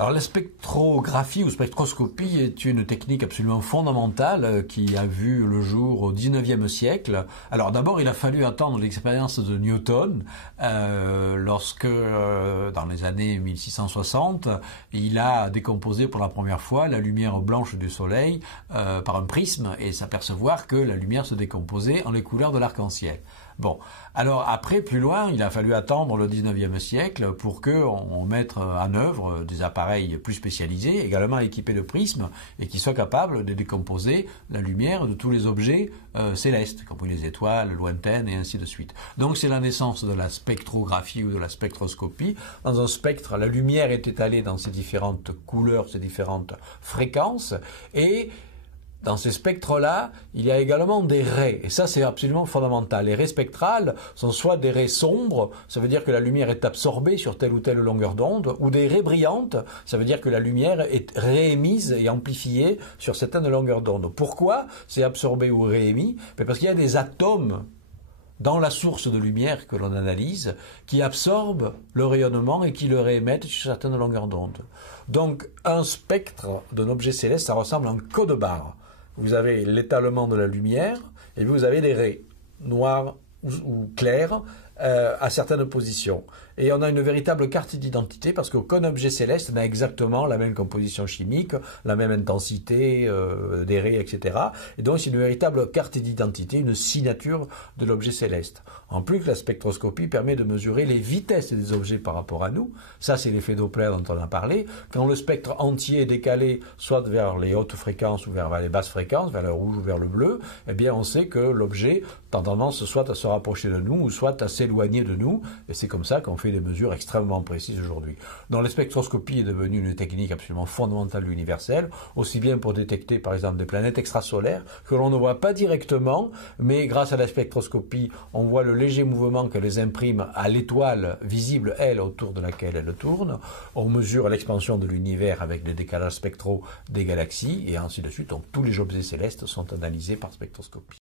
Alors la spectrographie ou spectroscopie est une technique absolument fondamentale qui a vu le jour au XIXe siècle. Alors d'abord il a fallu attendre l'expérience de Newton lorsque dans les années 1660 il a décomposé pour la première fois la lumière blanche du soleil par un prisme et s'apercevoir que la lumière se décomposait en les couleurs de l'arc-en-ciel. Bon, alors après, plus loin, il a fallu attendre le XIXe siècle pour qu'on mette en œuvre des appareils plus spécialisés, également équipés de prismes, et qui soient capables de décomposer la lumière de tous les objets célestes, y compris les étoiles lointaines et ainsi de suite. Donc c'est la naissance de la spectrographie ou de la spectroscopie. Dans un spectre, la lumière est étalée dans ses différentes couleurs, ses différentes fréquences, et dans ces spectres-là, il y a également des raies, et ça c'est absolument fondamental. Les raies spectrales sont soit des raies sombres, ça veut dire que la lumière est absorbée sur telle ou telle longueur d'onde, ou des raies brillantes, ça veut dire que la lumière est réémise et amplifiée sur certaines longueurs d'onde. Pourquoi c'est absorbé ou réémis? Parce qu'il y a des atomes dans la source de lumière que l'on analyse, qui absorbent le rayonnement et qui le réémettent sur certaines longueurs d'onde. Donc un spectre d'un objet céleste, ça ressemble à un code-barre. Vous avez l'étalement de la lumière et vous avez des raies noires ou claires à certaines positions. Et on a une véritable carte d'identité parce qu'aucun objet céleste n'a exactement la même composition chimique, la même intensité des raies, etc. Et donc c'est une véritable carte d'identité, une signature de l'objet céleste. En plus, la spectroscopie permet de mesurer les vitesses des objets par rapport à nous. Ça, c'est l'effet Doppler dont on a parlé. Quand le spectre entier est décalé soit vers les hautes fréquences ou vers les basses fréquences, vers le rouge ou vers le bleu, eh bien on sait que l'objet a tendance soit à se rapprocher de nous ou soit à s'éloigner de nous. Et c'est comme ça qu'on fait des mesures extrêmement précises aujourd'hui. Donc la spectroscopie est devenue une technique absolument fondamentale universelle, aussi bien pour détecter par exemple des planètes extrasolaires que l'on ne voit pas directement, mais grâce à la spectroscopie, on voit le léger mouvement que les imprime à l'étoile visible, elle, autour de laquelle elle tourne. On mesure l'expansion de l'univers avec les décalages spectraux des galaxies, et ainsi de suite. Donc tous les objets célestes sont analysés par spectroscopie.